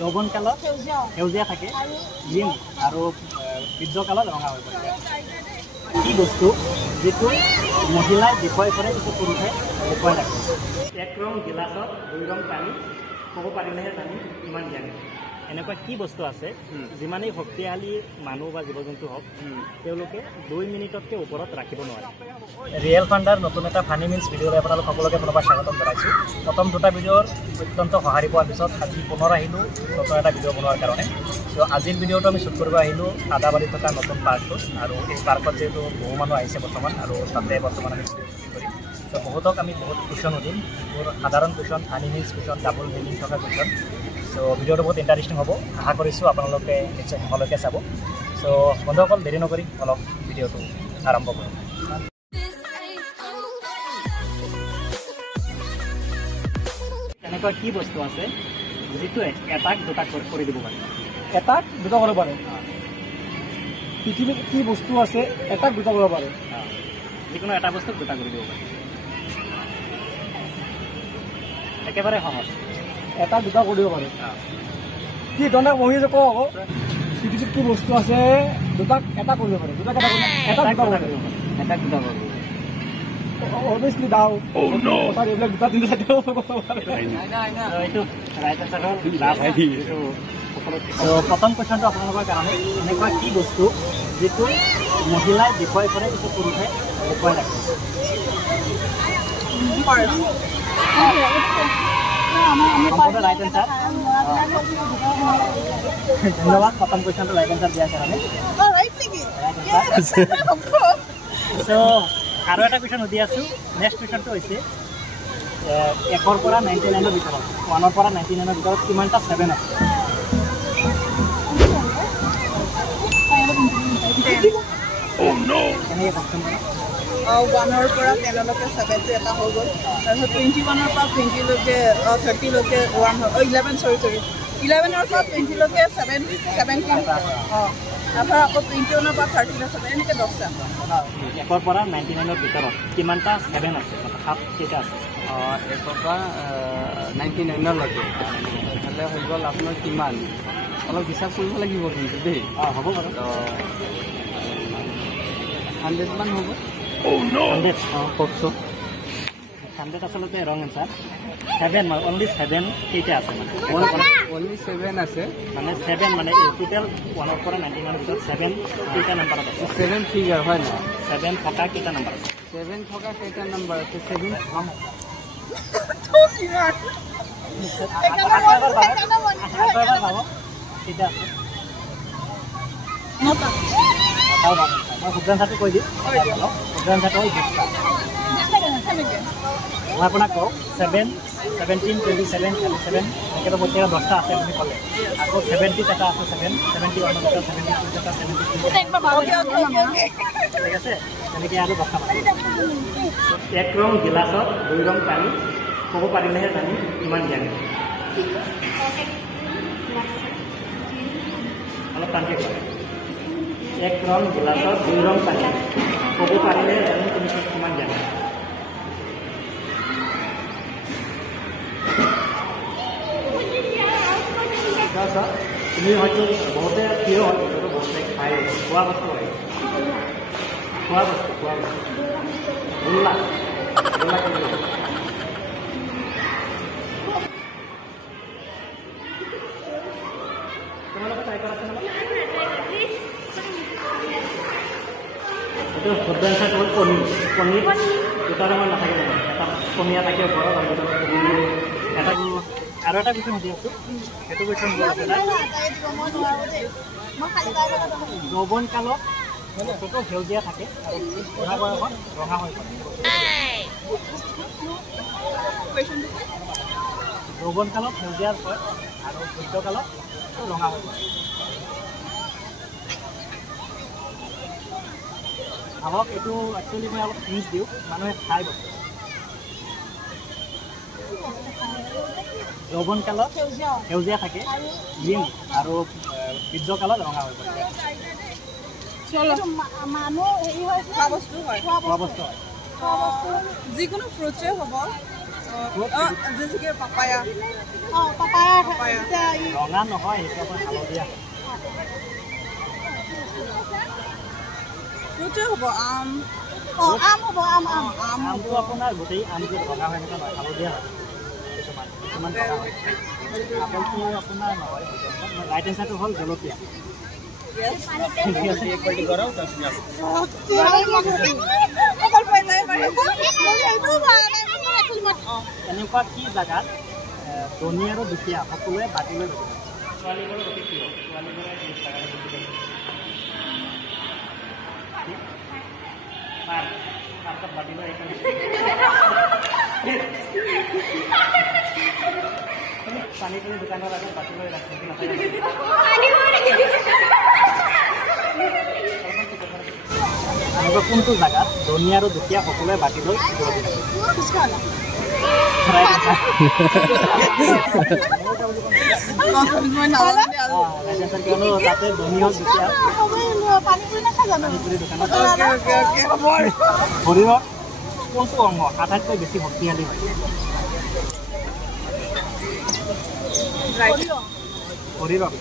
যৌৱন কালত সেউজীয়া থাকে গ্ৰীণ আৰু বৃদ্ধ কালত ৰঙা হৈ পৰে কি বস্তু যেটো মহিলাই দেখুৱাই কৰে কিন্তু পুৰুষে দেখুৱাই ৰাখে এক ৰং গিলাছত দুই ৰং পানী ক'ব পাৰিলেহে জানি কিমান জ্ঞানী এনেকুৱা কি বস্তু আছে যিমানেই শক্তিশালী মানুহ বা জীৱ জন্তু হওক তেওঁলোকে 2 মিনিটতকৈ ওপৰত ৰাখিব নোৱাৰে ৰিয়েল ফাণ্ডাৰ নতুন এটা ফানি মিন্স ভিডিঅ'লৈ আপোনালোক সকলোকে পুনৰবাৰ স্বাগতম জনাইছোঁ প্ৰথম দুটা ভিডিঅ'ৰ অত্যন্ত সঁহাৰি পোৱাৰ পিছত আজি পুনৰ আহিলোঁ নতুন এটা ভিডিঅ' বনোৱাৰ কাৰণে চ' আজিৰ ভিডিঅ'টো আমি শ্বুট কৰিব আহিলোঁ আদাবাৰীত থকা নতুন পাৰ্কটোত আৰু এই পাৰ্কত যিহেতু বহু মানুহ আহিছে বৰ্তমান আৰু তাতে বৰ্তমান আমি শ্বুট কৰিম চ' বহুতক আমি বহুত কুশ্যন সুধিম যিবোৰ সাধাৰণ cushion funny means cushion double meaning থকা কুশ্যন চ' ভিডিঅ'টো বহুত ইণ্টাৰেষ্টিং হ'ব আশা কৰিছোঁ আপোনালোকে নিশ্চয় শেষলৈকে চাব চ' বন্ধুসকল দেৰি নকৰি অলপ ভিডিঅ'টো আৰম্ভ কৰোঁ এনেকুৱা কি বস্তু আছে যিটোৱে এটাক দুটাক কৰি দিব পাৰে এটাক দুটা কৰিব পাৰে পৃথিৱীত কি বস্তু আছে এটাক দুটা কৰিব পাৰে যিকোনো এটা বস্তুক দুটা কৰি দিব পাৰে একেবাৰে সহজ এটা দুটা কৰিব পাৰে কি তহঁতে বহি যে কওঁ আকৌ পৃথিৱীত কি বস্তু আছে দুটাক এটা কৰিব পাৰে দুটাক এটা কৰিব পাৰে এটাক দুটা কৰিব অভিয়াছলি দাও কথা এইবিলাক দুটা তিনিটা এইটো ৰাইট আনচাৰৰ প্ৰথম কুৱেশ্যনটো আপোনালোকৰ কাৰণে এনেকুৱা কি বস্তু যিটো মহিলাই দেখুৱাই কৰে কিন্তু পুৰুষে দেখুৱাই ৰাখে ৰাইট আনচাৰ ধন্যবাদ প্ৰথম কুৱেশ্যনটো ৰাইট আনচাৰ দিয়াৰ কাৰণে চ' আৰু এটা কুৱেশ্যন সুধি আছোঁ নেক্সট কুৱেশ্যনটো হৈছে 1ৰ পৰা 99ৰ ভিতৰত 1ৰ পৰা 99ৰ ভিতৰত কিমানটা 7 আছে কেনেকৈ কওকচোন 1ৰ পৰা 10লৈকে 7টো এটা হৈ গ'ল তাৰপিছত 21ৰ পৰা 20লৈকে 30লৈকে 1 হয় 11 চৰি 11ৰ পৰা 20লৈকে 17 তাৰপৰা আকৌ 21ৰ পৰা 30লৈকে 7 এনেকৈ 10টা 1ৰ পৰা 99ৰ ভিতৰত কিমানটা 7 আছে সাত কেইটা আছে 1ৰ পৰা 99লৈকে হ'লে হৈ গ'ল আপোনাৰ কিমান অলপ হিচাপ কৰিব লাগিব কিন্তু দেই হ'ব বাৰু 100 মান হ'ব 100 কওকচোন 100 আচলতে ৰং এনচাৰ 7 মানে অনলি 7 কেইটা আছে মানে অনলি 7 আছে মানে 7 মানে টোটেল 1ৰ পৰা 99ৰ ভিতৰত 7 কেইটা নাম্বাৰ আছে 7 ফিগাৰ হয় না 7 থকা কেইটা নাম্বাৰ আছে 7 থকা কেইটা নাম্বাৰ আছে 7 কেইটা আছে মই শুদ্ধাঞ্চাৰটো কৈ দিম শুদ্ধাঞ্চাৰটো হ'ল 20টা মই আপোনাক কওঁ 7 17 27 37 এনেকৈ প্ৰত্যেক 10টা আছে বুলি ক'লে আকৌ 70 এটা আছে 71 এটা 72 এটা 73 ঠিক আছে তেনেকৈ আৰু 10টা এক ৰং গিলাছত 2 ৰং পানী ক'ব পাৰিলেহে জানি কিমান জ্ঞানী অলপ টানকৈ কয় এক ৰং গিলাছত 2 ৰং পানী ক'ব পাৰিলে জানি তুমি কিমান জ্ঞানী তুমি হয়তো বহুতে প্ৰিয় হয় কিন্তু বহুতে খাই খোৱা বস্তু হয় খোৱা বস্তু গোল্লা কি তোমালোকে ট্ৰাই কৰা আছে এইটো শুদ্ধাঞ্চাৰটো হ'ল পনীৰ দুটা ৰঙৰ নাথাকে নহয় এটা পনীয়া থাকে ওপৰত আৰু এটা আৰু এটা কুৱেশ্যন সুধি আছোঁ সেইটো কুৱেশ্যন হ'ল আপোনাৰ যৌৱন কালত বস্তুটো সেউজীয়া থাকে আৰু বুঢ়া বয়সত ৰঙা হৈ পৰে যৌৱন কালত সেউজীয়া হয় আৰু বৃদ্ধ কালত ৰঙা হৈ পৰে ভাবক এইটো একচুৱেলি মই অলপ হিণ্ট দিওঁ মানুহে খাই বস্তু যৌৱন কালত সেউজীয়া থাকে গ্ৰীণ আৰু বৃদ্ধ কালত ৰঙা হৈ পৰে মানুহ হেৰি হয় খোৱা বস্তু হয় খোৱা বস্তু হয় যিকোনো ফ্ৰুটছে হ'ব যেনেকৈ পাপায়া ৰঙা ৰঙা নহয়, সেইটো আপোনাৰ হালধীয়া। হ'ব আম আম হ'ব আম আম আম আমটো আপোনাৰ গোটেই আমটো ৰঙা হয় এনেকুৱা নহয়, হালধীয়া হয় কিছুমান কিছুমান ৰঙা হয়। আপেলটো আপোনাৰ নহয়, ৰাইট এনচাৰটো হ'ল জলকীয়া। এনেকুৱা কি জেগাত ধনী আৰু দুখীয়া সকলোৱে বাটি লৈ ৰখিব? ছোৱালীবোৰৰ অতি প্ৰিয়, ছোৱালীবোৰে এই জেগালৈ গুচি যায়। পাৰ্কত বাটি লৈ আহিছে। পানী পানী দোকানত আছে, বাটি লৈ ৰাস্তাটো নাথাকে। এনেকুৱা কোনটো জেগাত ধনী আৰু দুখীয়া সকলোৱে বাটি লৈ ৰখি থাকে? কিয়নো তাতে ধনী হওক দুখীয়া পানীপুৰি দোকানত শৰীৰৰ কোনটো অংগ আটাইতকৈ বেছি শক্তিশালী হয়? শৰীৰৰ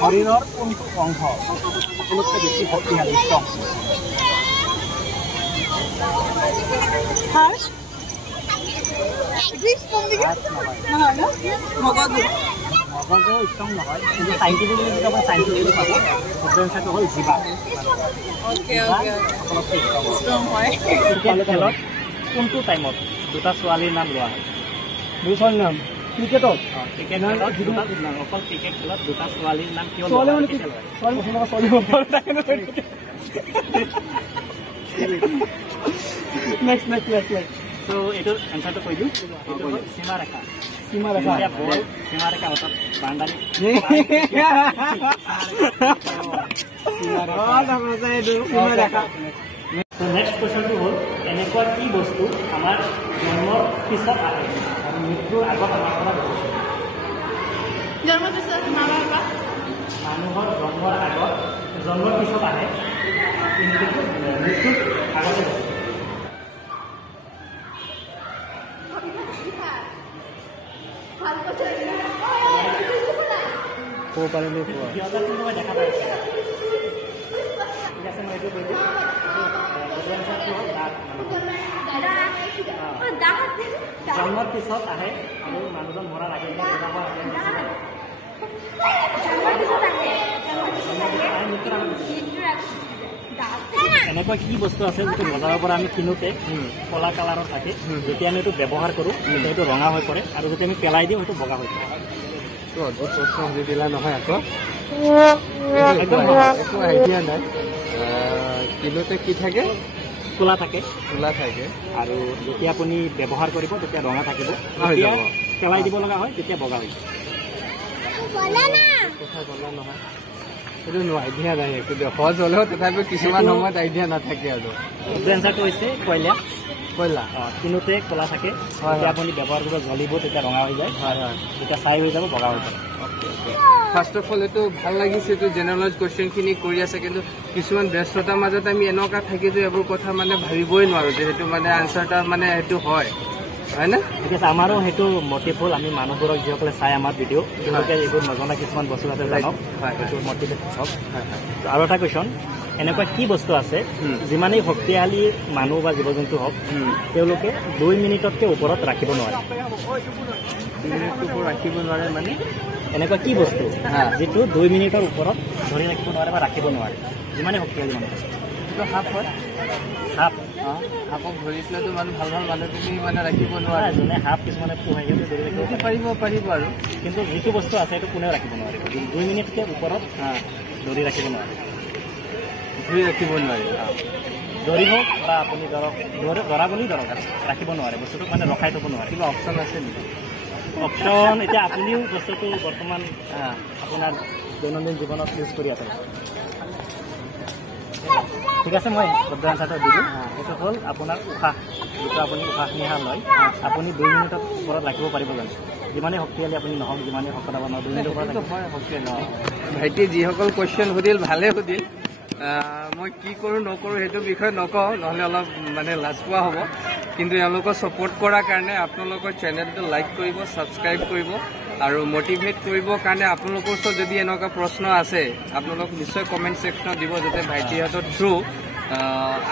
শৰীৰৰ কোনটো অংশ সকলোতকৈ বেছি শক্তিশালী ষ্ট্ৰং? মগজু ষ্ট্ৰং নহয়, কিন্তু চাইণ্টিফিকেলি যদি আপুনি চাইণ্টিফিকেলি পাব, এনচাৰটো হ'ল জিভা। সকলোতকৈ ষ্ট্ৰং হয়। খেলত কোনটো টাইমত দুটা ছোৱালীৰ নাম লোৱা হয়? দুই ছোৱালীৰ নাম ক্ৰিকেটত? ক্ৰিকেট খেলত অকল ক্ৰিকেট খেলত দুটা ছোৱালীৰ নাম কিয় ছোৱালী মানে ত' এইটো এনচাৰটো কৈ দিওঁ, এইটো হ'ল সীমাৰেখা। সীমাৰেখা সীমাৰেখা অৰ্থাৎ বাউণ্ডাৰী। নেক্সট কুৱেশ্যনটো হ'ল এনেকুৱা কি বস্তু আমাৰ জন্মৰ পিছত আহে আৰু মৃত্যুৰ আগত আমাৰ পৰা বস্তু? মানুহৰ জন্মৰ আগত জন্মৰ পিছত আহে কিন্তু মৃত্যুৰ আগতে বস্তু। ক'ব পাৰিলে সিহঁতৰ কিন্তু মই দেখা পাইছোঁ। ঠিক আছে, মই এইটো কৈ দিওঁ, জন্মৰ পিছত আহে আৰু মানুহজন মৰাৰ আগে এনেকুৱা কি বস্তু আছে যিটো বজাৰৰ পৰা আমি কিনোতে কলা কালাৰৰ থাকে, যেতিয়া আমি এইটো ব্যৱহাৰ কৰোঁ তেতিয়া সেইটো ৰঙা হৈ পৰে আৰু যেতিয়া আমি পেলাই দিওঁ সেইটো বগা হৈ পৰে? অদ্ভুত প্ৰশ্ন সুধি দিলা নহয় আকৌ। একো আইডিয়া নাই। কিলোতে কি থাকে? ক'লা থাকে। ক'লা থাকে আৰু যেতিয়া আপুনি ব্যৱহাৰ কৰিব তেতিয়া ৰঙা থাকিব, যেতিয়া পেলাই দিব লগা হয় তেতিয়া বগা হৈ যায়। কথা ক'লা নহয়, সেইটো আইডিয়া নাই। কিন্তু সহজ হ'লেও তথাপিও কিছুমান সময়ত আইডিয়া নাথাকে আৰু। এনচাৰটো হৈছে কয়লা। কয়লা কিনোতে ক'লা থাকে, যেতিয়া আপুনি ব্যৱহাৰ কৰিব জ্বলিব তেতিয়া ৰঙা হৈ যায়, যেতিয়া ছাই হৈ যাব বগা হৈ যায়। ফাৰ্ষ্ট অফ অল এইটো ভাল লাগিছে, এইটো জেনেৰেল কুৱেশ্যনখিনি কৰি আছে, কিন্তু কিছুমান ব্যস্ততাৰ মাজত আমি এনেকুৱা থাকি যে এইবোৰ কথা মানে ভাবিবই নোৱাৰোঁ যে সেইটো মানে আনচাৰটা মানে সেইটো হয় নে? ঠিক আছে, আমাৰো সেইটো মটিভ হ'ল আমি মানুহবোৰক যিসকলে চাই আমাৰ ভিডিঅ' তেওঁলোকে এইবোৰ নজনা কিছুমান বস্তু আছে জানক, সেইটো মটিভেট হওক। আৰু এটা কুৱেশ্যন, এনেকুৱা কি বস্তু আছে যিমানেই শক্তিশালী মানুহ বা জীৱ জন্তু হওক তেওঁলোকে 2 মিনিটতকৈ ওপৰত ৰাখিব নোৱাৰে? 2 মিনিটৰ ওপৰত ৰাখিব নোৱাৰে মানে এনেকুৱা কি বস্তু যিটো 2 মিনিটৰ ওপৰত ধৰি ৰাখিব নোৱাৰে বা ৰাখিব নোৱাৰে যিমানেই শক্তিশালী মানুহ? সেইটো সাপ হয়। সাপ? সাপক ধৰি পেলাইতো মানুহ ভাল ভাল মানুহখিনি মানে ৰাখিব নোৱাৰে। যোনে সাপ কিছুমানে পোহে সেইটো ধৰি ৰাখিব পাৰিব আৰু, কিন্তু যিটো বস্তু আছে সেইটো কোনেও ৰাখিব নোৱাৰিব। 2 মিনিটতকৈ ওপৰত ধৰি ৰাখিব নোৱাৰে। ধৰি ৰাখিব নোৱাৰে। ধৰি হওক বা আপুনি ধৰক ধৰা বুলি ধৰক ৰাখিব নোৱাৰে বস্তুটোক, মানে ৰখাই থ'ব নোৱাৰে। কিবা অপশ্যন আছে নেকি? অপশ্যন এতিয়া আপুনিও বস্তুটো বৰ্তমান আপোনাৰ দৈনন্দিন জীৱনত ইউজ কৰি আছে। ঠিক আছে, মই শুদ্ধ এনচাৰটো দিলোঁ। সেইটো হ'ল আপোনাৰ উশাহ। যিটো আপুনি উশাহ নিশাহ লয় আপুনি 2 মিনিটৰ ওপৰত ৰাখিব পাৰিব জানো? যিমানেই শক্তিশালী আপুনি নহওক, যিমানেই শকত হ'ব নহয়, 2 মিনিটৰ ওপৰত শক্তিশালী নহয়। ভাইটি যিসকল কুৱেশ্যন সুধিল ভালে সুধিল, মই কি কৰোঁ নকৰোঁ সেইটো বিষয়ে নকওঁ, নহ'লে অলপ মানে লাজ পোৱা হ'ব। কিন্তু এওঁলোকক ছাপোৰ্ট কৰাৰ কাৰণে আপোনালোকৰ চেনেলটো লাইক কৰিব, ছাবস্ক্ৰাইব কৰিব আৰু মটিভেট কৰিবৰ কাৰণে আপোনালোকৰ ওচৰত যদি এনেকুৱা প্ৰশ্ন আছে আপোনালোক নিশ্চয় কমেণ্ট ছেকশ্যনত দিব, যাতে ভাইটিহঁতৰ থ্ৰু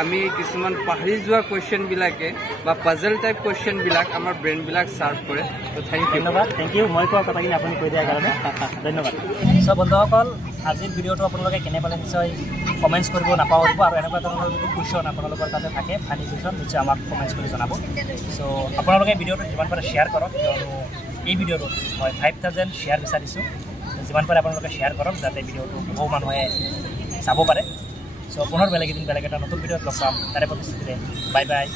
আমি কিছুমান পাহৰি যোৱা কুৱেশ্যনবিলাকে বা পাজল টাইপ কুৱেশ্যনবিলাক আমাৰ ব্ৰেইনবিলাক ছাৰ্ভ কৰে। তো থেংক ইউ। Thank U. মই কোৱা কথাখিনি আপুনি কৈ দিয়াৰ কাৰণে ধন্যবাদ। চ' বন্ধুসকল, আজিৰ ভিডিঅ'টো আপোনালোকে কেনে পালে নিশ্চয় কমেণ্টছ কৰিব নাপাহৰিব, আৰু এনেকুৱা ধৰণৰ যদি কুৱেশ্যন আপোনালোকৰ তাতে থাকে, ফানি কুৱেশ্যন, নিশ্চয় আমাক কমেণ্টছ কৰি জনাব। চ' আপোনালোকে ভিডিঅ'টো যিমান পাৰে শ্বেয়াৰ কৰক, কিয়নো এই ভিডিঅ'টোত মই 5000 শ্বেয়াৰ বিচাৰিছোঁ। যিমান পাৰে আপোনালোকে শ্বেয়াৰ কৰক, যাতে ভিডিঅ'টো বহু মানুহে চাব পাৰে। চ' পুনৰ বেলেগ এদিন বেলেগ এটা নতুন ভিডিঅ'ত লগ পাম, তাৰে প্ৰতিশ্ৰুতিৰে বাই বাই।